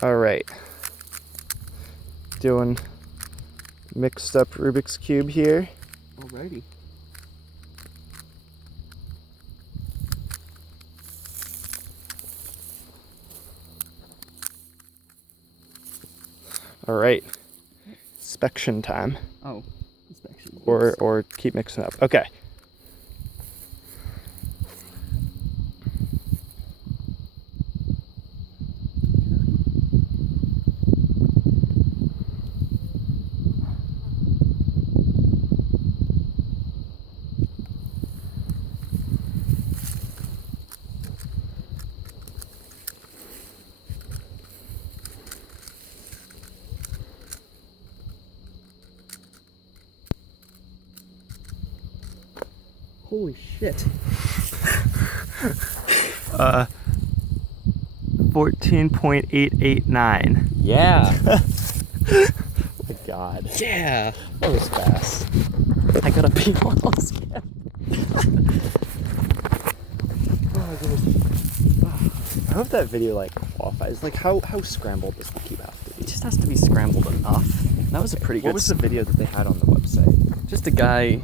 All right. Doing mixed up Rubik's Cube here. Alrighty. All right. Inspection time. Oh, inspection. Or keep mixing up. Okay. Holy shit. 14.889. Yeah. Oh my god. Yeah. That was fast. I gotta pee almost. I hope that video like qualifies. Like how scrambled does the cube have to be? It just has to be scrambled enough. That was a pretty good. What was the video that they had on the website? Just a guy